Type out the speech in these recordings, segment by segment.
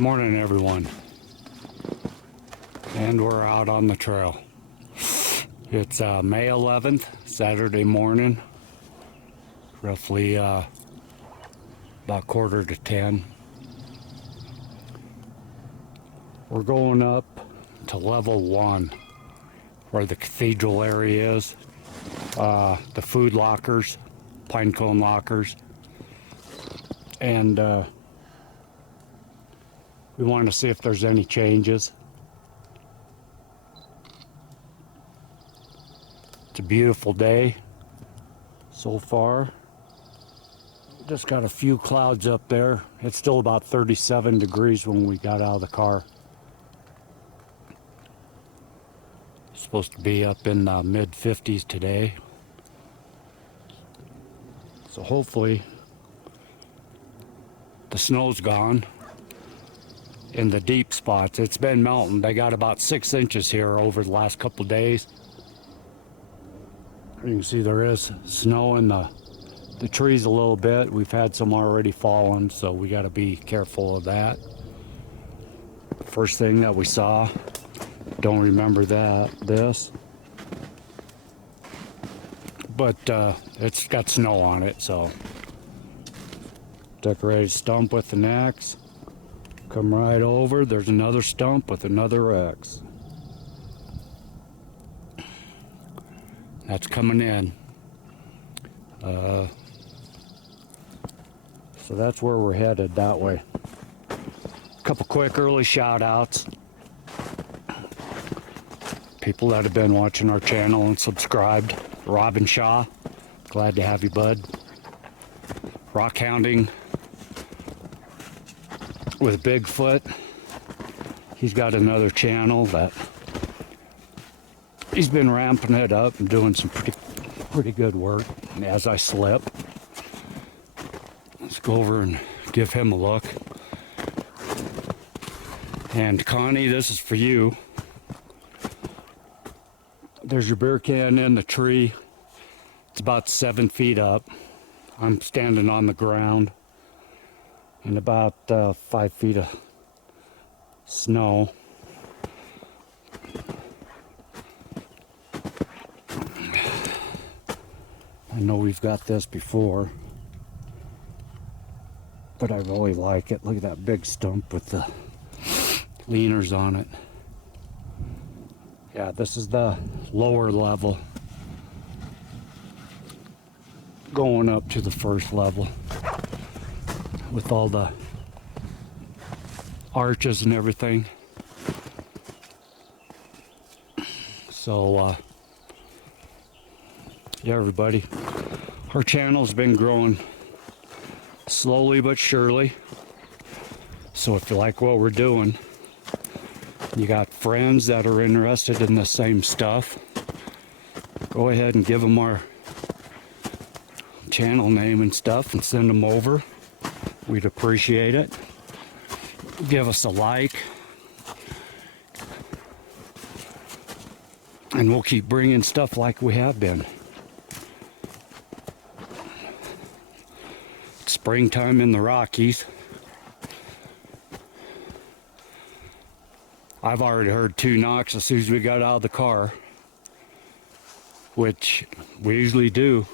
Morning, everyone, and we're out on the trail. It's May 11th, Saturday morning, roughly about 9:45. We're going up to level 1, where the cathedral area is, the food lockers, pine cone lockers, and we want to see if there's any changes. It's a beautiful day so far. Just got a few clouds up there. It's still about 37 degrees when we got out of the car. It's supposed to be up in the mid 50s today. So hopefully the snow's gone in the deep spots. It's been melting. They got about 6 inches here over the last couple days. You can see there is snow in the trees a little bit. We've had some already fallen, so we got to be careful of that. First thing that we saw, don't remember this, but it's got snow on it, so decorated stump with an X. Come right over, there's another stump with another X. That's coming in. So that's where we're headed, that way. A couple quick early shout outs. People that have been watching our channel and subscribed. Robin Shaw, glad to have you, bud. Rock hounding with Bigfoot. He's got another channel that he's been ramping it up and doing some pretty good work. And as I slip, let's go over and give him a look. And Connie, this is for you. There's your beer can in the tree. It's about 7 feet up. I'm standing on the ground in about 5 feet of snow. I know we've got this before, but I really like it. Look at that big stump with the leaners on it. Yeah, this is the lower level going up to the first level with all the arches and everything. So yeah, everybody, our channel's been growing slowly but surely. So if you like what we're doing, you got friends that are interested in the same stuff, go ahead and give them our channel name and stuff and send them over. We'd appreciate it. Give us a like, and we'll keep bringing stuff like we have been. It's springtime in the Rockies. I've already heard 2 knocks as soon as we got out of the car, which we usually do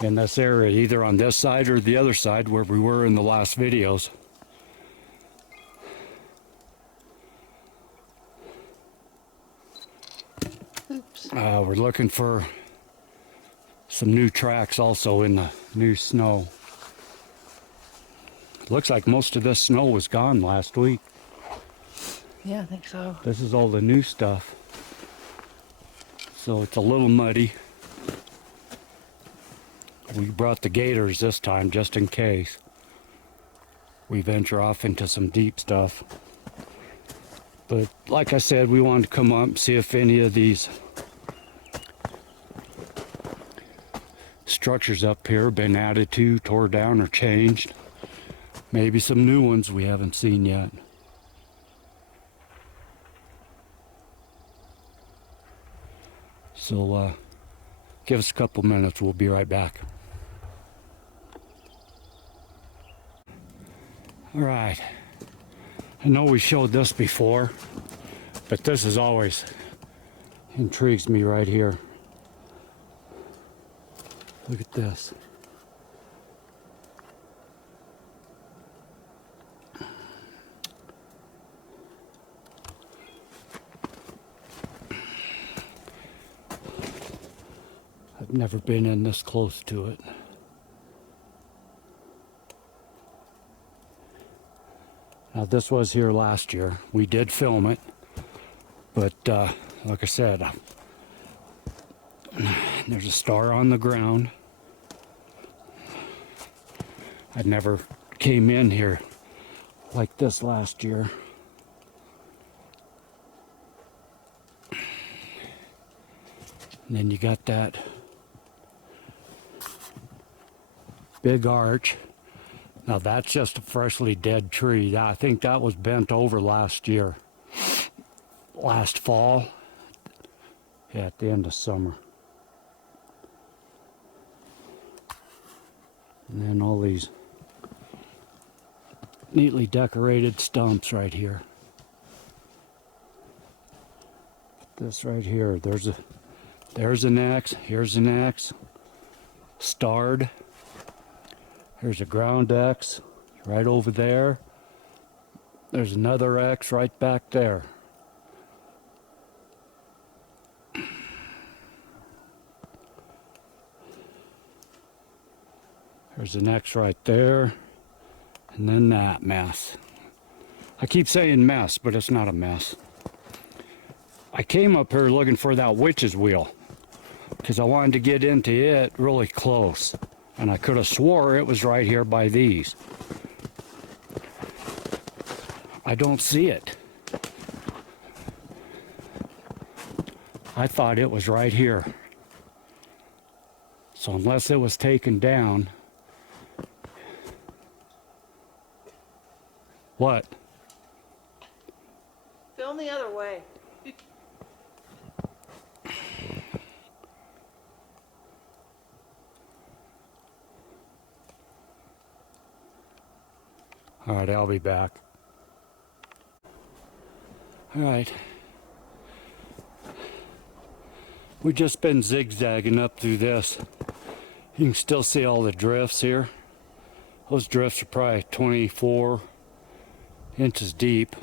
in this area, either on this side or the other side where we were in the last videos. Oops. We're looking for some new tracks also in the new snow. Looks like most of this snow was gone last week. Yeah, I think so. This is all the new stuff. So it's a little muddy. We brought the gators this time just in case we venture off into some deep stuff. But like I said, we wanted to come up and see if any of these structures up here have been added to, tore down, or changed. Maybe some new ones we haven't seen yet. So give us a couple minutes, we'll be right back. All right, I know we showed this before, but this is always intrigues me right here. Look at this. I've never been in this close to it. Now this was here last year. We did film it, but like I said, there's a star on the ground. I never came in here like this last year. And then you got that big arch. Now that's just a freshly dead tree. I think that was bent over last year. Last fall. Yeah, at the end of summer. And then all these neatly decorated stumps right here. This right here, there's an X, here's an X, starred. Here's a ground X right over there. There's another X right back there. There's an X right there. And then that mess. I keep saying mess, but it's not a mess. I came up here looking for that witch's wheel because I wanted to get into it really close. And I could have swore it was right here by these. I don't see it. I thought it was right here. So unless it was taken down. What? Film the other way. All right, I'll be back. All right. We've just been zigzagging up through this. You can still see all the drifts here. Those drifts are probably 24 inches deep.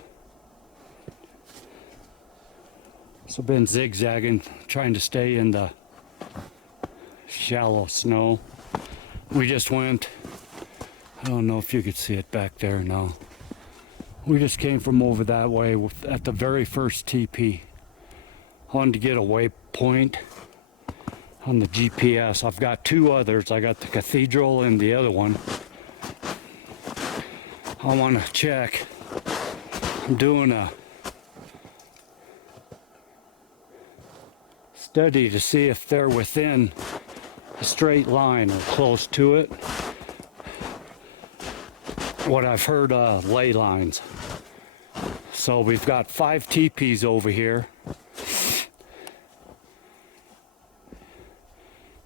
So been zigzagging, trying to stay in the shallow snow. We just went, I don't know if you could see it back there, no. We just came from over that way at the very first teepee. I wanted to get a waypoint on the GPS. I've got two others. I got the cathedral and the other one. I want to check. I'm doing a study to see if they're within a straight line or close to it. What I've heard ley lines. So we've got 5 teepees over here.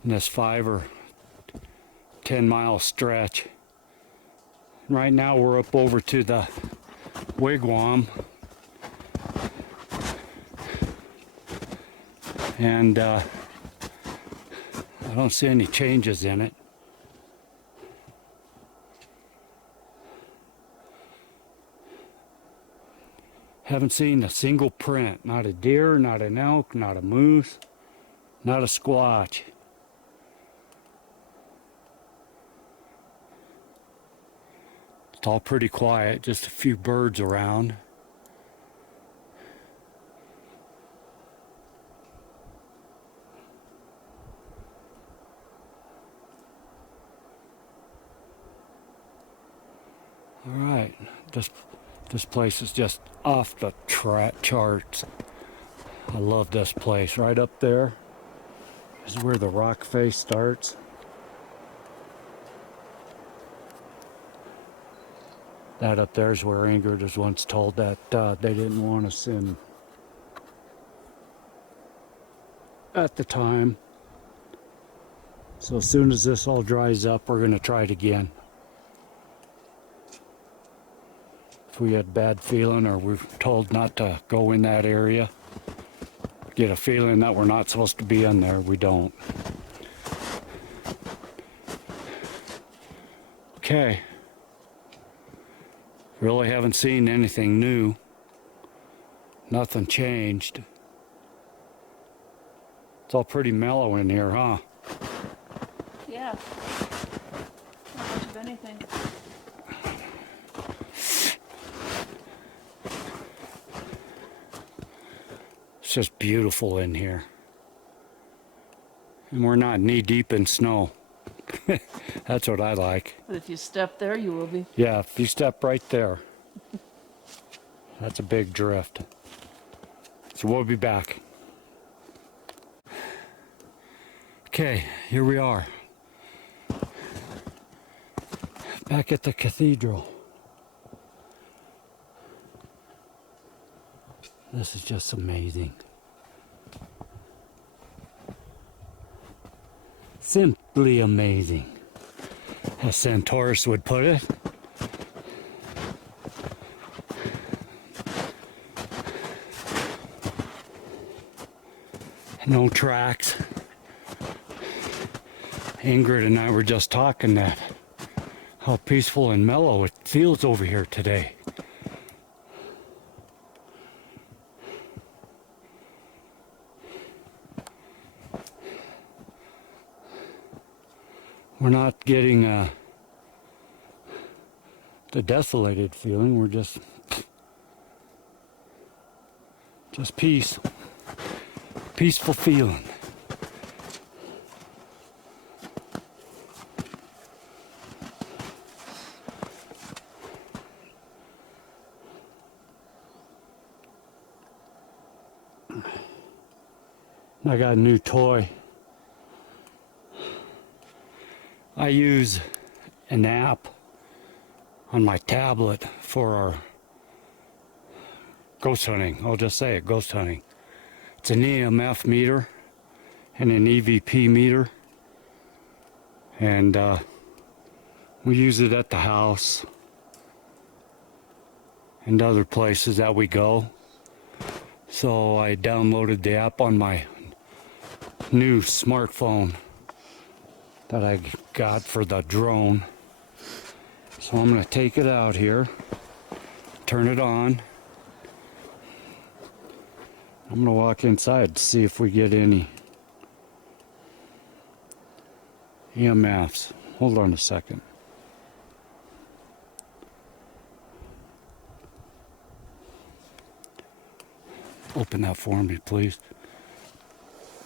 In this 5 or 10 mile stretch. Right now we're up over to the wigwam. And I don't see any changes in it. Haven't seen a single print. Not a deer, not an elk, not a moose, not a squatch. It's all pretty quiet, just a few birds around. All right, this place is just off the charts. I love this place. Right up there is where the rock face starts. That up there is where Ingrid was once told that they didn't want us in at the time. So as soon as this all dries up, we're going to try it again. If we had bad feeling or we're told not to go in that area, get a feeling that we're not supposed to be in there, we don't. Okay. Really haven't seen anything new. Nothing changed. It's all pretty mellow in here, huh? Yeah. Not much of anything. It's just beautiful in here. And we're not knee deep in snow. That's what I like. But if you step there, you will be. Yeah, if you step right there, that's a big drift. So we'll be back. Okay, here we are. Back at the cathedral. This is just amazing. Simply amazing, as Centaurus would put it. No tracks. Ingrid and I were just talking that how peaceful and mellow it feels over here today. We're not getting the desolated feeling. We're just peace. Peaceful feeling. I got a new toy. I use an app on my tablet for our ghost hunting. I'll just say it, ghost hunting. It's an EMF meter and an EVP meter. And we use it at the house and other places that we go. So I downloaded the app on my new smartphone that I got for the drone. So I'm going to take it out here, turn it on. I'm going to walk inside to see if we get any EMFs. Hold on a second. Open that for me, please.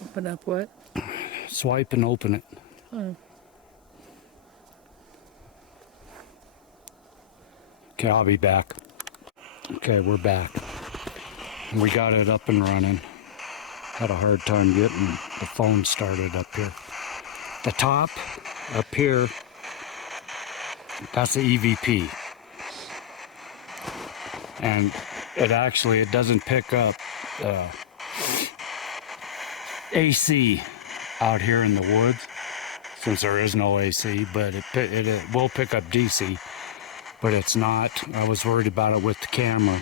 Open up what? Swipe and open it. Oh. Okay, I'll be back. Okay, we're back. We got it up and running. Had a hard time getting the phone started up here. The top up here, that's the EVP. And it doesn't pick up AC out here in the woods, since there is no AC, but it will pick up DC, but it's not. I was worried about it with the camera,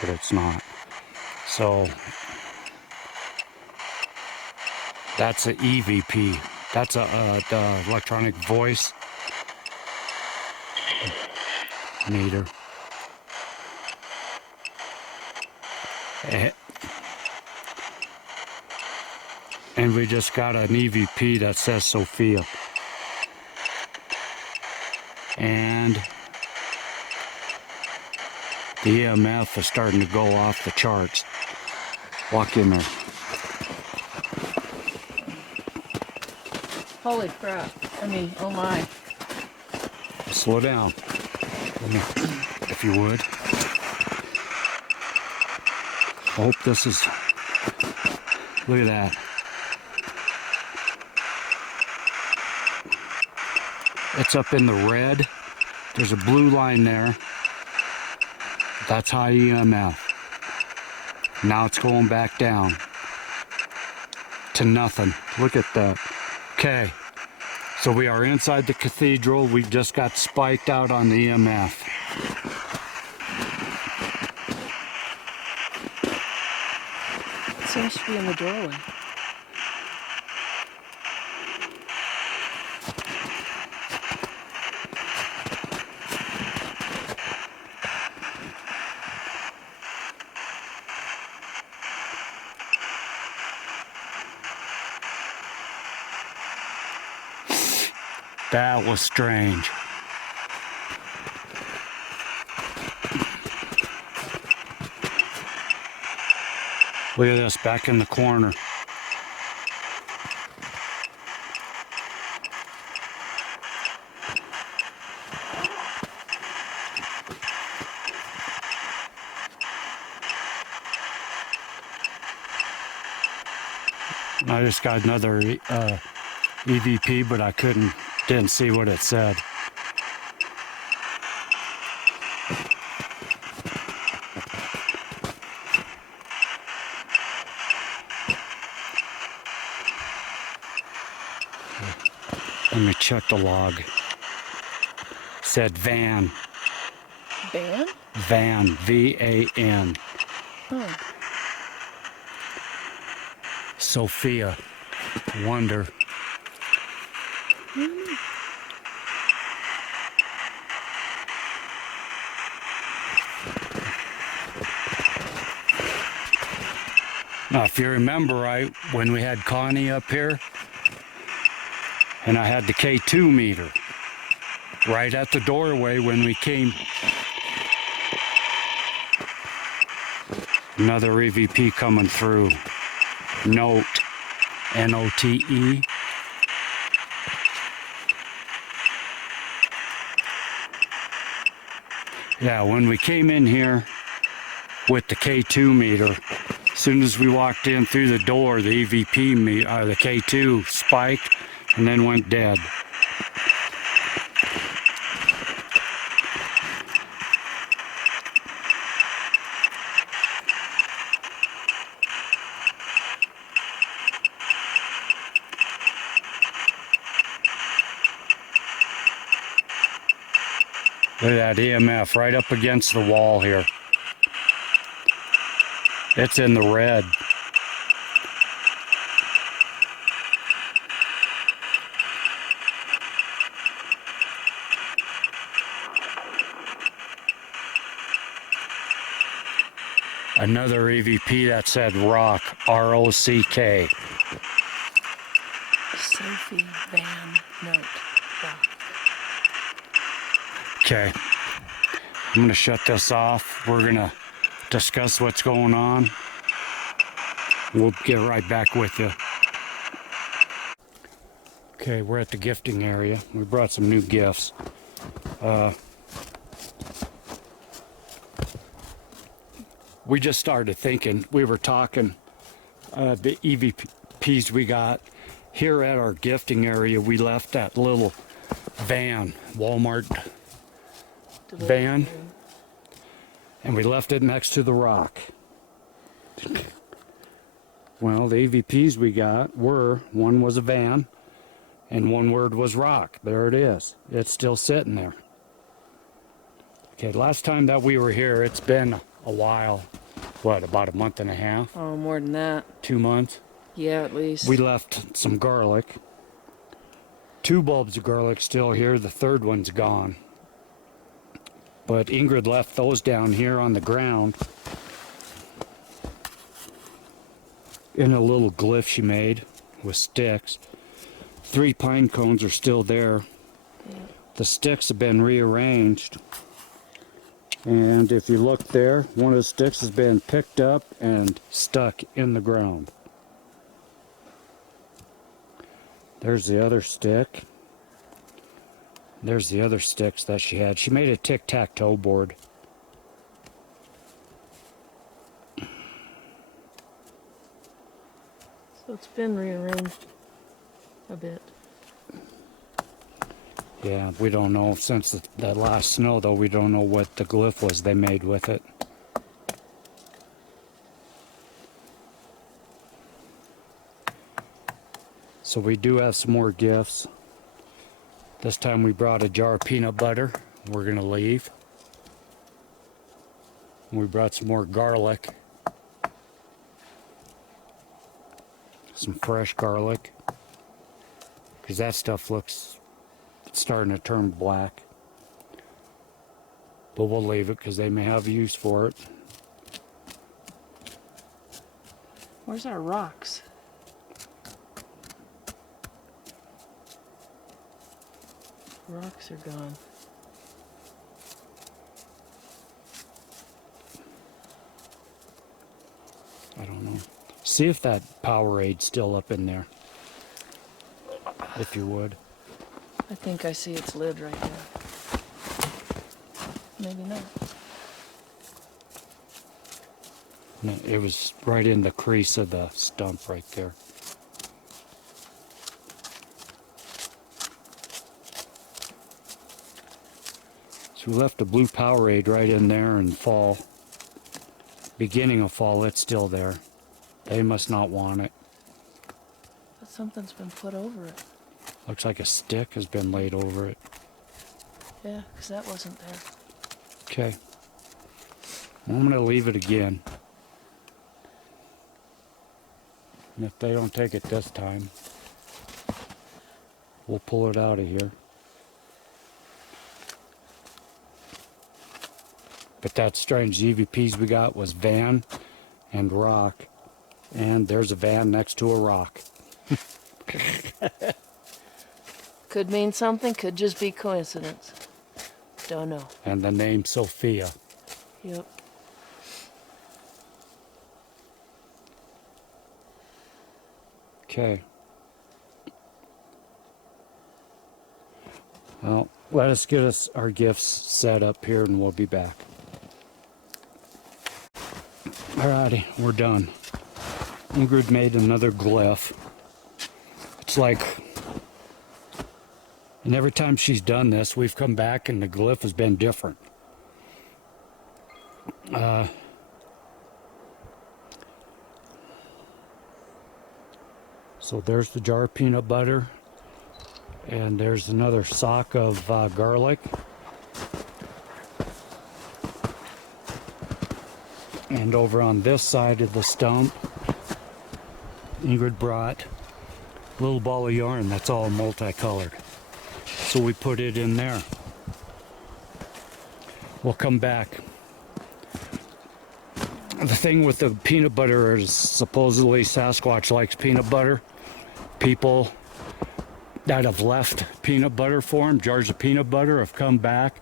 but it's not. So that's an EVP. That's the electronic voice meter. And we just got an EVP that says Sophia. And the EMF is starting to go off the charts. Walk in there. Holy crap. I mean, oh my. Slow down. If you would. I hope this is... Look at that. It's up in the red. There's a blue line there. That's high EMF. Now it's going back down to nothing. Look at that. Okay, so we are inside the cathedral. We just got spiked out on the EMF. seems to be in the doorway. That was strange. Look at this back in the corner. I just got another EVP, but I didn't see what it said. Let me check the log. Said van. Van? Van. V-A-N. Oh. Sophia. Wonder. Now, if you remember right, when we had Connie up here, and I had the K2 meter right at the doorway when we came. Another EVP coming through. Note. N-O-T-E. Yeah, when we came in here with the K2 meter, as soon as we walked in through the door, the EVP meter, the K2 spiked and then went dead. Look at that EMF right up against the wall here. It's in the red. Another EVP that said rock, R-O-C-K. Sophie Van Note. Rock. Okay, I'm gonna shut this off. We're gonna discuss what's going on. We'll get right back with you. Okay, we're at the gifting area. We brought some new gifts. We just started thinking, we were talking, the EVPs we got here at our gifting area. We left that little van, Walmart van, and we left it next to the rock. Well, the EVPs we got were, one was a van and one word was rock. There it is. It's still sitting there. Okay, last time that we were here, it's been a while. What, about a month and a half? Oh, more than that. 2 months? Yeah, at least. We left some garlic. 2 bulbs of garlic still here. The third one's gone. But Ingrid left those down here on the ground in a little glyph she made with sticks. 3 pine cones are still there. Yeah. The sticks have been rearranged. And if you look there, one of the sticks has been picked up and stuck in the ground. There's the other stick. There's the other sticks that she had. She made a tic-tac-toe board. So it's been rearranged a bit. Yeah, we don't know. Since that last snow, though, we don't know what the glyph was they made with it. So we do have some more gifts. This time we brought a jar of peanut butter. We're going to leave. We brought some more garlic. some fresh garlic, because that stuff looks starting to turn black. But we'll leave it because they may have use for it. Where's our rocks? Rocks are gone. I don't know. See if that Powerade's still up in there. If you would. I think I see its lid right there. Maybe not. No, it was right in the crease of the stump right there. So we left a blue Powerade right in there in fall. Beginning of fall, it's still there. They must not want it. But something's been put over it. Looks like a stick has been laid over it. Yeah, because that wasn't there. Okay. Well, I'm going to leave it again. And if they don't take it this time, we'll pull it out of here. But that strange EVPs we got was van and rock. And there's a van next to a rock. Could mean something, could just be coincidence. Don't know. And the name Sophia. Yep. Okay. Well, let us get us our gifts set up here and we'll be back. Alrighty, we're done. Ingrid made another glyph. It's like, and every time she's done this, we've come back and the glyph has been different. So there's the jar of peanut butter, and there's another sock of garlic. And over on this side of the stump, Ingrid brought a little ball of yarn that's all multicolored. So we put it in there. We'll come back. The thing with the peanut butter is supposedly Sasquatch likes peanut butter. People that have left peanut butter for him, jars of peanut butter, have come back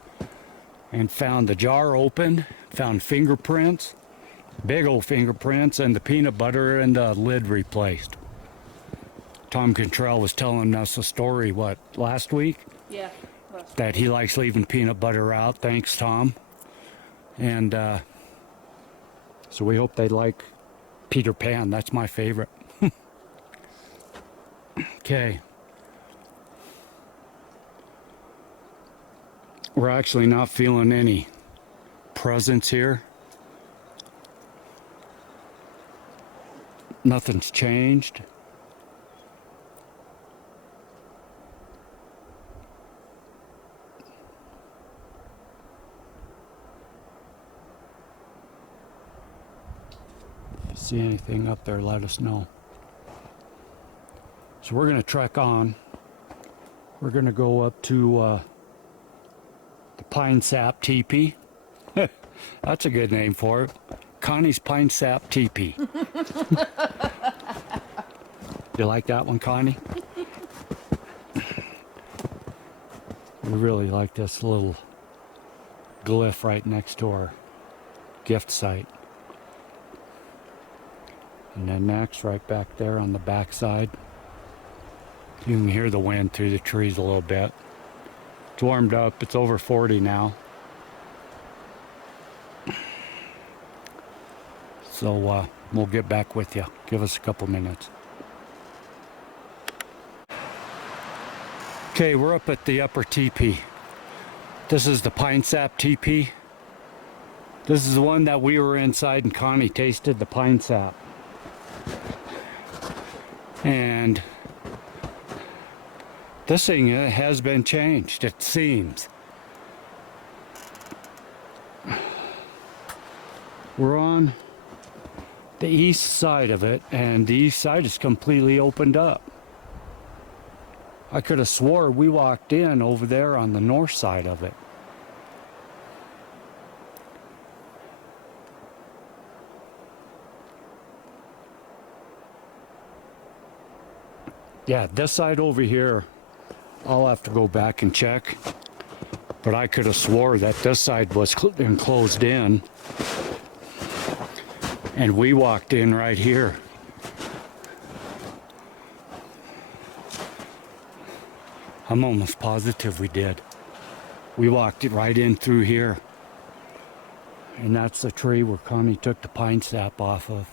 and found the jar open, found fingerprints, big old fingerprints, and the peanut butter and the lid replaced. Tom Cantrell was telling us a story, what, last week? Yeah. That he likes leaving peanut butter out. Thanks, Tom. And so we hope they like Peter Pan. That's my favorite. Okay. We're actually not feeling any presence here. Nothing's changed. If you see anything up there, let us know. So we're going to trek on. We're going to go up to the Pine Sap Teepee. That's a good name for it. Connie's Pine Sap Teepee. You like that one, Connie? We really like this little glyph right next to our gift site. And then next, right back there on the back side, you can hear the wind through the trees a little bit. It's warmed up. It's over 40 now. So we'll get back with you. Give us a couple minutes. Okay, we're up at the upper teepee. This is the Pine Sap Teepee. This is the one that we were inside and Connie tasted the pine sap. And this thing has been changed, it seems. We're on the east side of it, and the east side is completely opened up. I could have swore we walked in over there on the north side of it. Yeah, this side over here, I'll have to go back and check. But I could have swore that this side was enclosed in. And we walked in right here. I'm almost positive we did. We walked it right in through here. And that's the tree where Connie took the pine sap off of.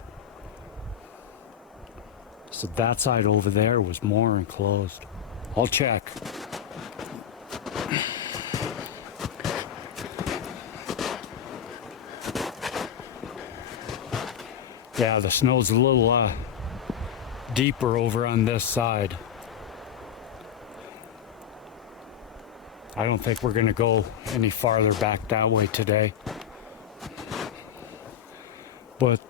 So that side over there was more enclosed. I'll check. Yeah, the snow's a little deeper over on this side. I don't think we're going to go any farther back that way today. But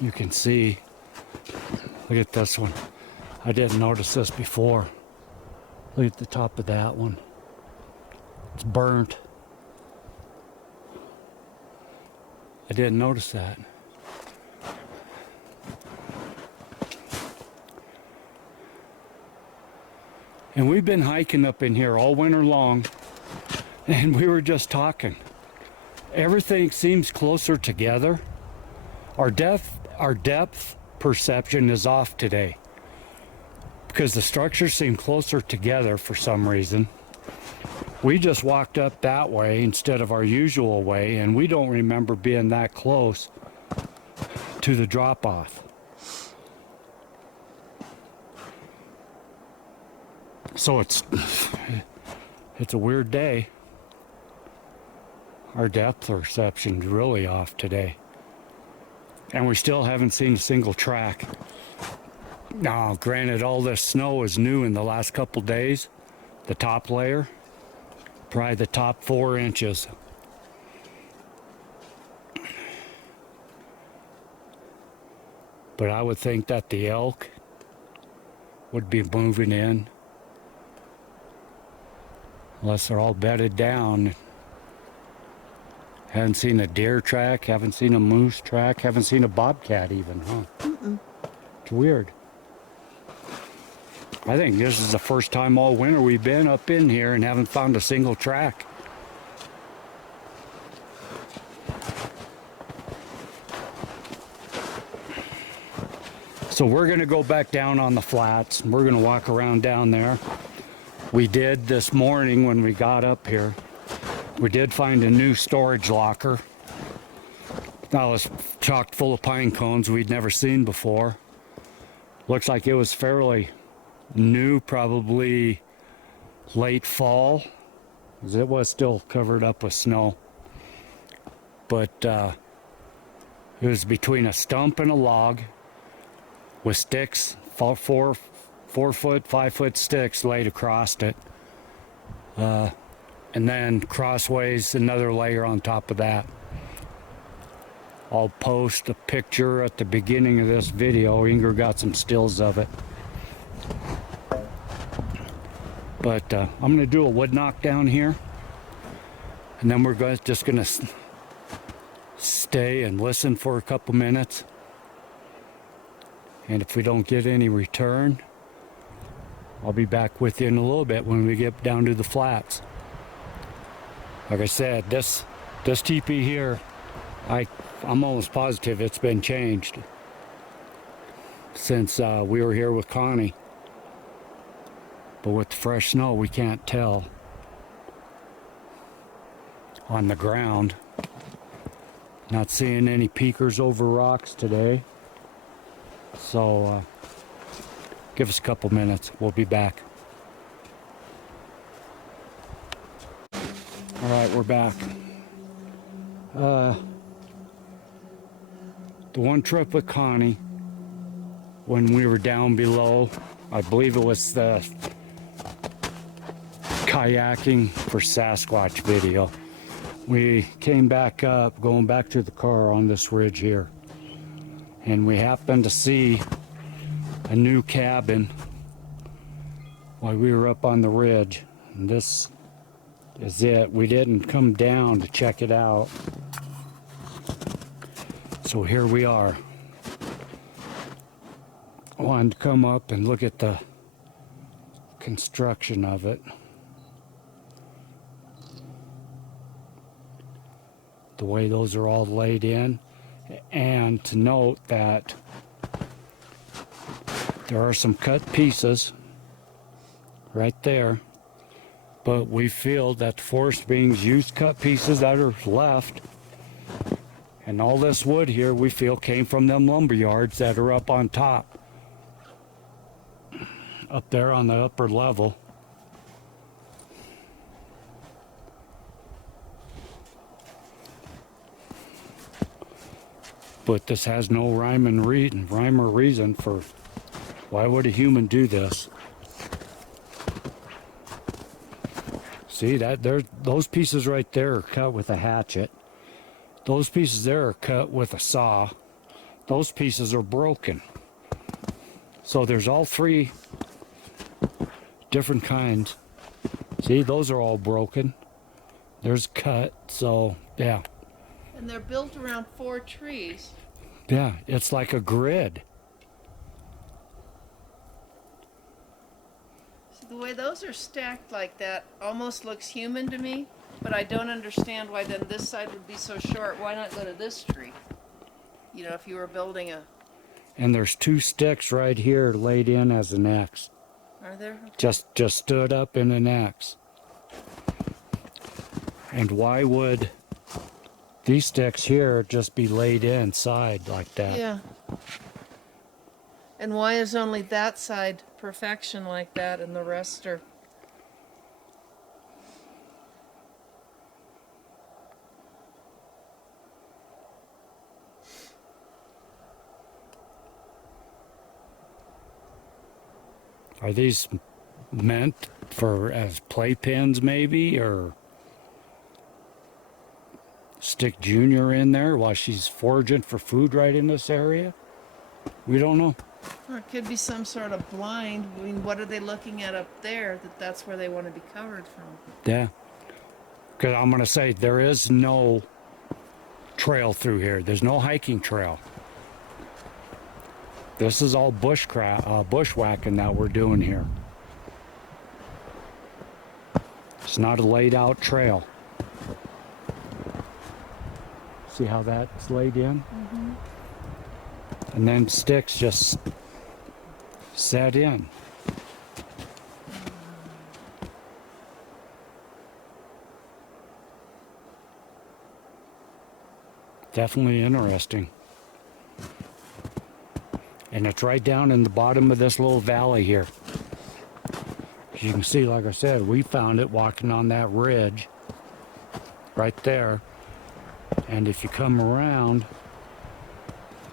you can see, look at this one. I didn't notice this before. Look at the top of that one. It's burnt. I didn't notice that. And we've been hiking up in here all winter long, and we were just talking. Everything seems closer together. Our depth perception is off today because the structures seem closer together for some reason. We just walked up that way instead of our usual way, and we don't remember being that close to the drop-off. So it's a weird day. Our depth perception's really off today. And we still haven't seen a single track. Now, granted, all this snow is new in the last couple days. The top layer, probably the top 4 inches. But I would think that the elk would be moving in. Unless they're all bedded down. Haven't seen a deer track, haven't seen a moose track, haven't seen a bobcat even, huh? Mm-mm. It's weird. I think this is the first time all winter we've been up in here and haven't found a single track. So we're gonna go back down on the flats. We're gonna walk around down there. We did this morning when we got up here. We did find a new storage locker. That was chock full of pine cones we'd never seen before. Looks like it was fairly new, probably late fall, as it was still covered up with snow. But it was between a stump and a log with sticks, 4 foot, 5 foot sticks laid across it. And then crossways, another layer on top of that. I'll post a picture at the beginning of this video. Inger got some stills of it. But I'm going to do a wood knock down here. And then we're just going to stay and listen for a couple minutes. And if we don't get any return, I'll be back with you in a little bit when we get down to the flats. Like I said, this teepee here, I'm almost positive it's been changed since we were here with Connie. But with the fresh snow, we can't tell on the ground. Not seeing any peekers over rocks today. So give us a couple minutes. We'll be back. All right, we're back. The one trip with Connie, when we were down below, I believe it was the kayaking for Sasquatch video. we came back up, going back to the car on this ridge here, and we happened to see a new cabin while we were up on the ridge. And this is it. We didn't come down to check it out, so here we are. I wanted to come up and look at the construction of it. The way those are all laid in, and to note that there are some cut pieces right there, but we feel that the forest beings used cut pieces that are left, and all this wood here we feel came from them lumber yards that are up on top, up there on the upper level. But this has no rhyme or reason for why would a human do this. See that there, those pieces right there are cut with a hatchet. Those pieces there are cut with a saw. Those pieces are broken. So there's all three different kinds. See, those are all broken. There's cut, so yeah. And they're built around 4 trees. Yeah, it's like a grid. So the way those are stacked like that almost looks human to me, but I don't understand why then this side would be so short. Why not go to this tree? You know, if you were building a... And there's 2 sticks right here laid in as an X. Are there? Okay. Just stood up in an X. And why would these sticks here just be laid inside like that? Yeah. And why is only that side perfection like that and the rest are... Are these meant for as playpens maybe, or stick Junior in there while she's foraging for food right in this area? We don't know. Or it could be some sort of blind. I mean, what are they looking at up there that's where they want to be covered from? Yeah. Because I'm going to say there is no trail through here. There's no hiking trail. This is all bushwhacking that we're doing here. It's not a laid out trail. See how that's laid in? Mm-hmm. And then sticks just set in. Definitely interesting. And it's right down in the bottom of this little valley here. As you can see, like I said, we found it walking on that ridge right there. And if you come around,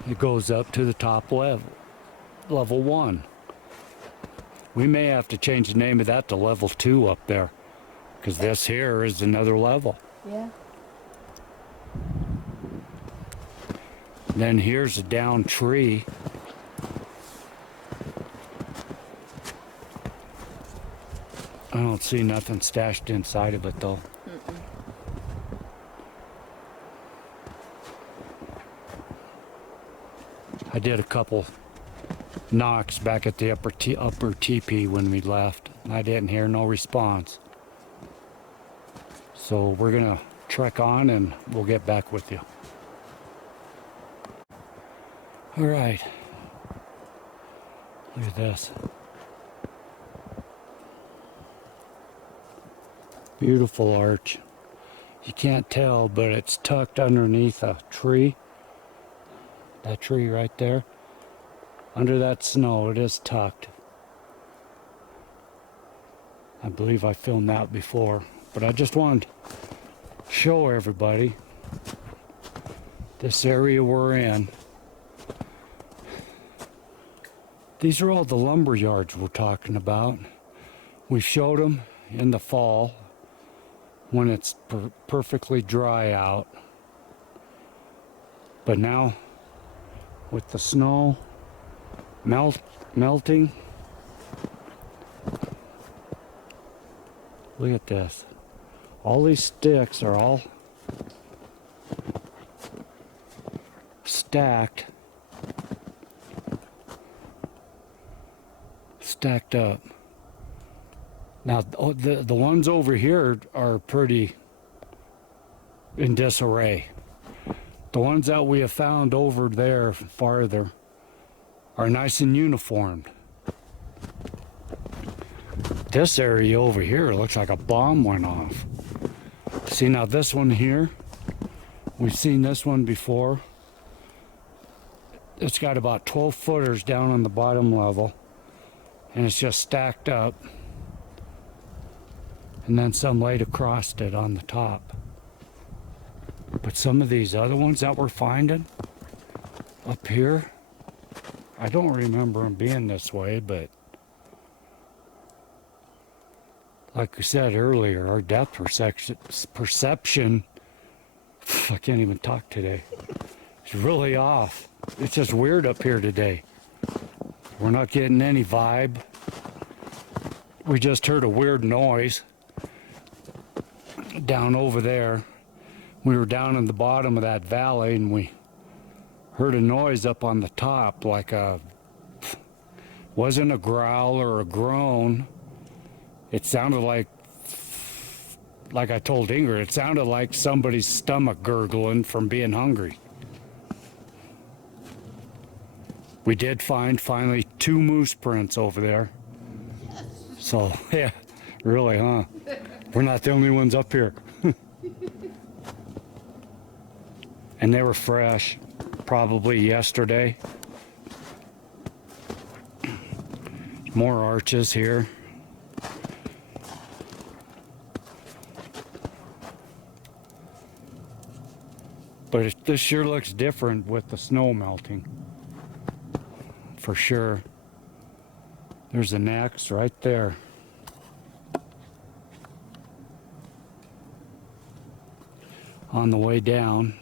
it goes up to the top level 1. We may have to change the name of that to level 2 up there, because this here is another level. Yeah. Then here's a down tree. I don't see nothing stashed inside of it though. Mm-mm. I did a couple knocks back at the upper teepee when we left. I didn't hear no response. So we're gonna trek on and we'll get back with you. All right. Look at this. Beautiful arch. You can't tell, but it's tucked underneath a tree. That tree right there. Under that snow, it is tucked. I believe I filmed that before, but I just wanted to show everybody this area we're in. These are all the lumber yards we're talking about. We showed them in the fall when it's perfectly dry out. But now, with the snow melting, look at this. All these sticks are all stacked up. Now the ones over here are pretty in disarray. The ones that we have found over there farther are nice and uniformed. This area over here looks like a bomb went off. See, now this one here, we've seen this one before. It's got about 12 footers down on the bottom level, and it's just stacked up, and then some laid across it on the top. But some of these other ones that we're finding up here, I don't remember them being this way, but like we said earlier, our depth perception, I can't even talk today. It's really off. It's just weird up here today. We're not getting any vibe. We just heard a weird noise down over there. We were down in the bottom of that valley and we heard a noise up on the top, like wasn't a growl or a groan. It sounded like I told Ingrid, it sounded like somebody's stomach gurgling from being hungry. We did find finally 2 moose prints over there. So, yeah, really, huh? We're not the only ones up here. And they were fresh, probably yesterday. More arches here. But this sure looks different with the snow melting. For sure. There's the next right there. On the way down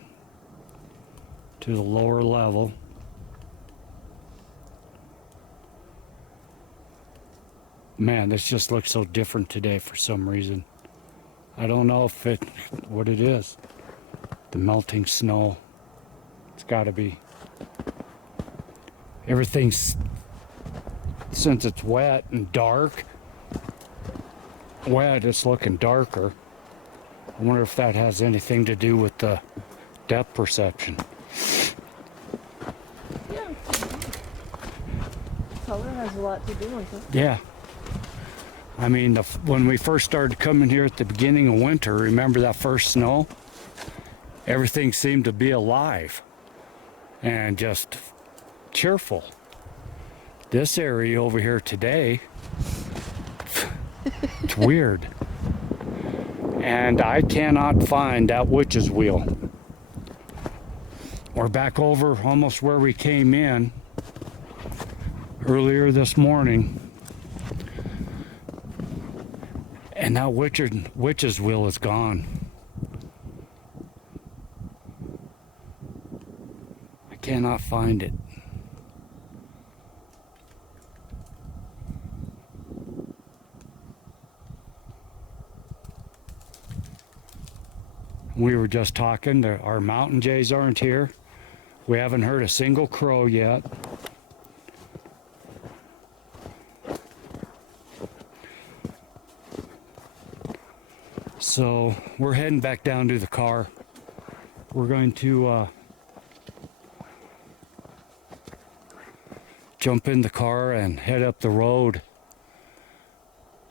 to the lower level. Man, this just looks so different today for some reason. I don't know what it is. The melting snow. It's got to be. Everything's, since it's wet and dark, it's looking darker. I wonder if that has anything to do with the depth perception. Yeah. Color has a lot to do with it. Yeah. I mean, when we first started coming here at the beginning of winter, remember that first snow? Everything seemed to be alive and just cheerful. This area over here today, it's weird. And I cannot find that witch's wheel. We're back over almost where we came in earlier this morning. And that witch's wheel is gone. I cannot find it. We were just talking, our mountain jays aren't here. We haven't heard a single crow yet. So we're heading back down to the car. We're going to jump in the car and head up the road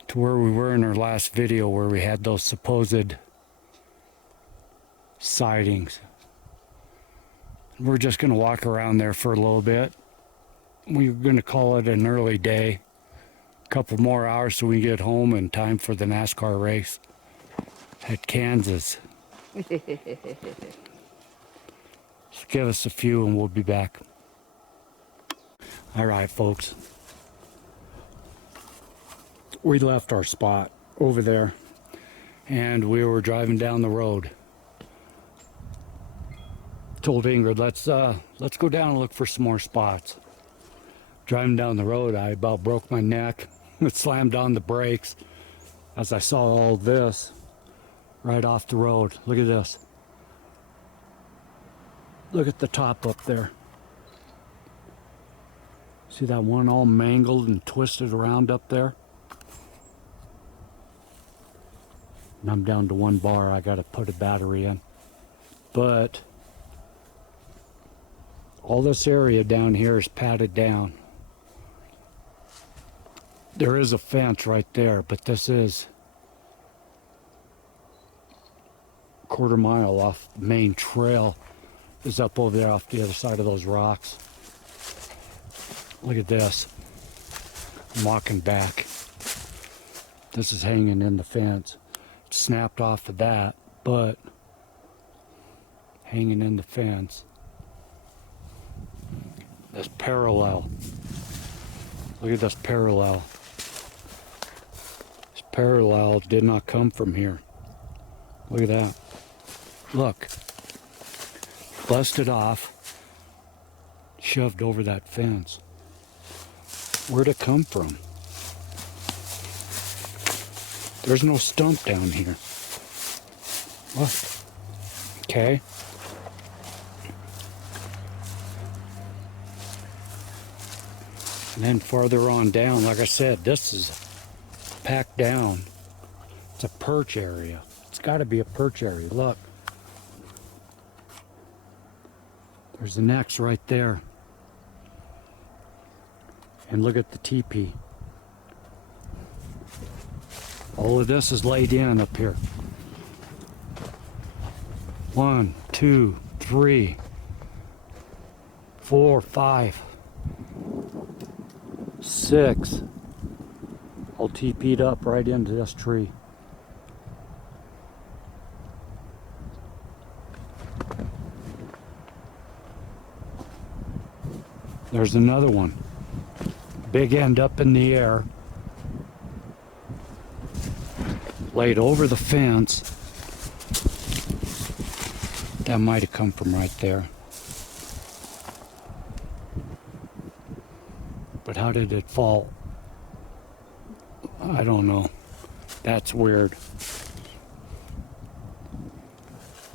to where we were in our last video, where we had those supposed sightings. We're just going to walk around there for a little bit. We're going to call it an early day. A couple more hours so we can get home in time for the NASCAR race at Kansas. Just give us a few and we'll be back. All right, folks. We left our spot over there and we were driving down the road. Told Ingrid, let's go down and look for some more spots. Driving down the road, I about broke my neck. It slammed on the brakes as I saw all this right off the road. Look at this. Look at the top up there. See that one all mangled and twisted around up there? And I'm down to one bar. I gotta put a battery in. But all this area down here is padded down. There is a fence right there, but this is a quarter mile off the main trail. Is up over there off the other side of those rocks. Look at this. I'm walking back. This is hanging in the fence. It snapped off of that, but hanging in the fence. This parallel. Look at this parallel. This parallel did not come from here. Look at that. Look. Busted off. Shoved over that fence. Where'd it come from? There's no stump down here. Look. Okay. And then farther on down, like I said, this is packed down. It's a perch area. It's got to be a perch area. Look. There's the necks right there. And look at the teepee. All of this is laid in up here. 1, 2, 3, 4, 5, 6. All teepeed up right into this tree. There's another one. Big end up in the air. Laid over the fence. That might have come from right there. But how did it fall? I don't know. That's weird.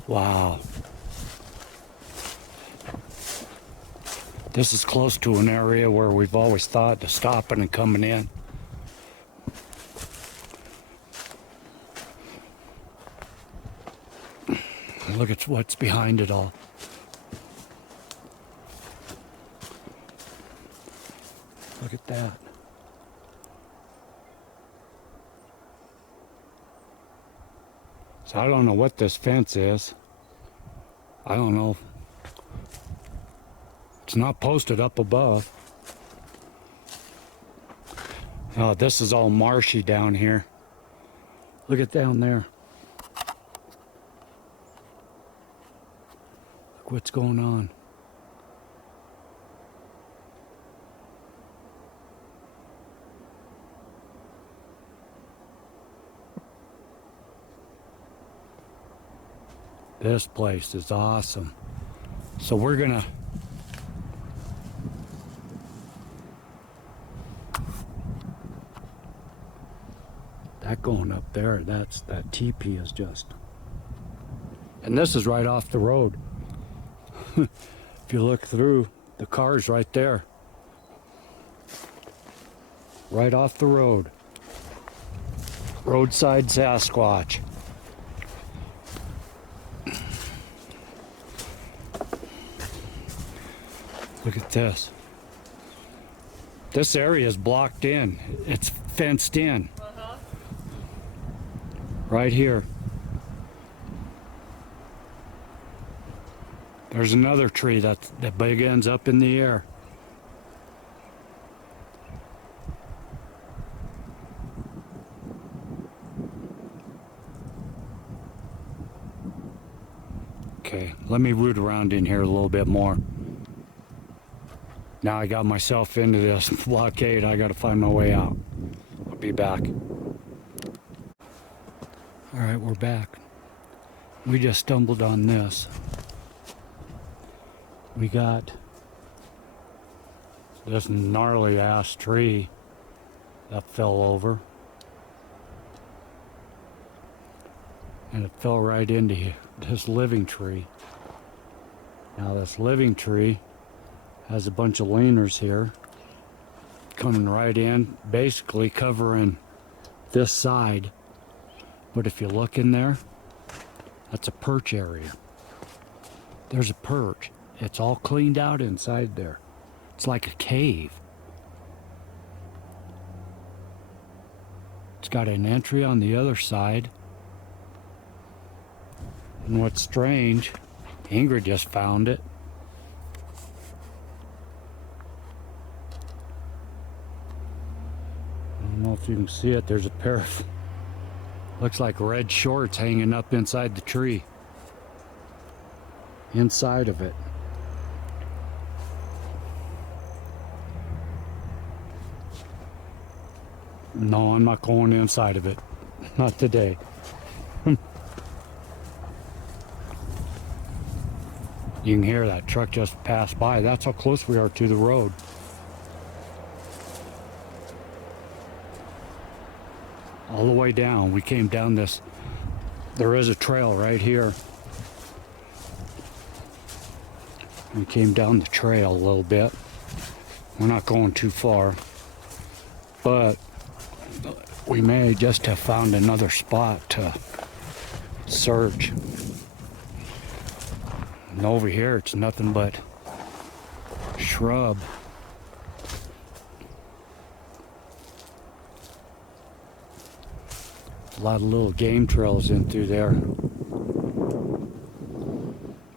Wow. This is close to an area where we've always thought of stopping and coming in. Look at what's behind it all. Look at that. So I don't know what this fence is. I don't know. It's not posted up above. Oh, this is all marshy down here. Look at down there. Look what's going on. This place is awesome. So we're gonna that going up there, that teepee is just, and this is right off the road. If you look through, the car's right there. Right off the road. Roadside Sasquatch. Look at this. This area is blocked in. It's fenced in. Right here. There's another tree that big ends up in the air. Okay, let me root around in here a little bit more. Now I got myself into this blockade. I got to find my way out. I'll be back. Alright, we're back. We just stumbled on this. We got this gnarly ass tree that fell over. And it fell right into this living tree. Now this living tree has a bunch of leaners here coming right in, basically covering this side. But if you look in there, that's a perch area. There's a perch. It's all cleaned out inside there. It's like a cave. It's got an entry on the other side. And what's strange, Ingrid just found it. I don't know if you can see it. There's a pair of, looks like red shorts hanging up inside the tree. Inside of it. No, I'm not going inside of it. Not today. You can hear that truck just pass by. That's how close we are to the road. All the way down. We came down this. There is a trail right here. We came down the trail a little bit. We're not going too far. But we may just have found another spot to search. And over here it's nothing but shrub. A lot of little game trails in through there.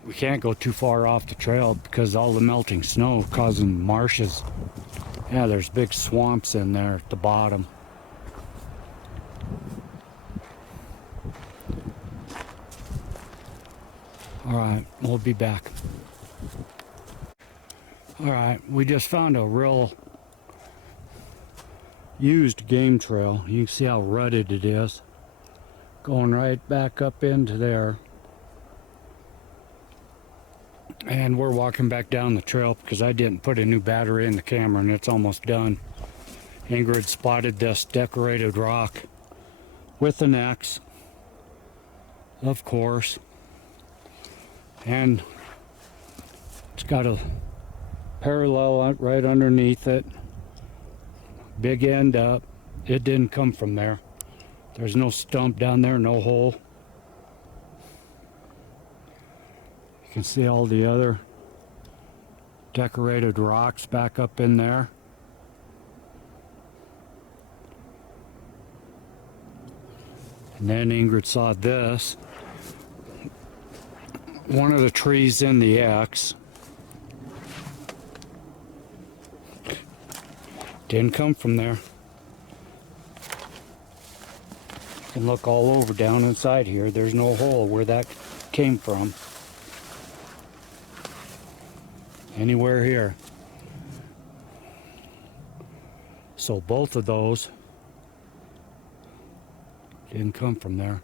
We can't go too far off the trail because all the melting snow causing marshes. Yeah, there's big swamps in there at the bottom. Alright, we'll be back. Alright, we just found a real used game trail. You can see how rutted it is. Going right back up into there. And we're walking back down the trail because I didn't put a new battery in the camera and it's almost done. Ingrid spotted this decorated rock with an axe, of course. And it's got a parallel right underneath it. Big end up. It didn't come from there. There's no stump down there, no hole. You can see all the other decorated rocks back up in there. And then Ingrid saw this. One of the trees in the X. Didn't come from there. You can look all over down inside here. There's no hole where that came from. Anywhere here. So both of those didn't come from there.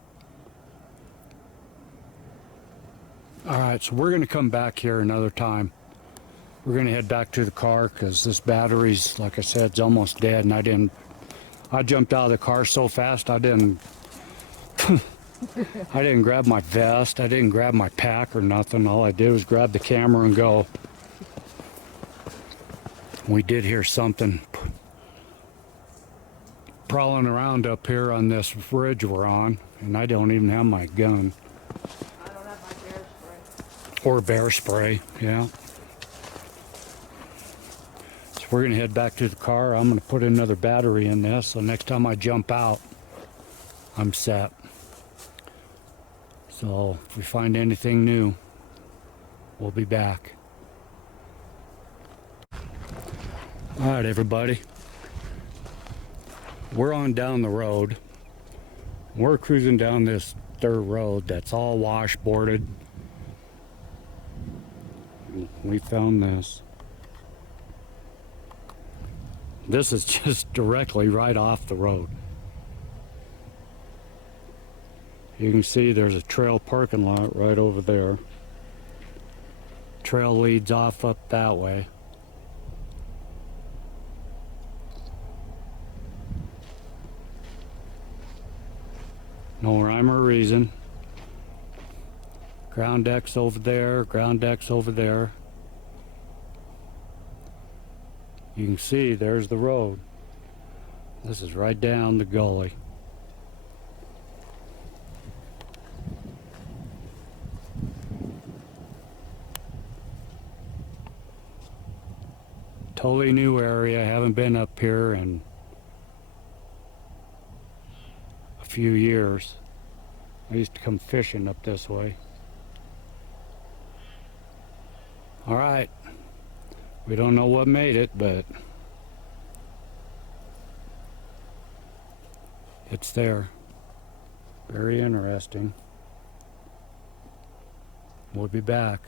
Alright, so we're going to come back here another time. We're going to head back to the car because this battery's, like I said, it's almost dead. And I jumped out of the car so fast I didn't grab my vest. I didn't grab my pack or nothing. All I did was grab the camera and go. We did hear something prowling around up here on this ridge we're on. And I don't even have my gun. I don't have my bear spray. Or bear spray, yeah. So we're going to head back to the car. I'm going to put another battery in this, so next time I jump out, I'm set. So if we find anything new, we'll be back. All right, everybody. We're on down the road. We're cruising down this dirt road that's all washboarded. We found this. This is just directly right off the road. You can see there's a trail parking lot right over there. Trail leads off up that way. No rhyme or reason. Ground deck's over there, ground deck's over there. You can see there's the road. This is right down the gully. Totally new area. Haven't been up here in a few years. I used to come fishing up this way. All right. We don't know what made it, but it's there. Very interesting. We'll be back.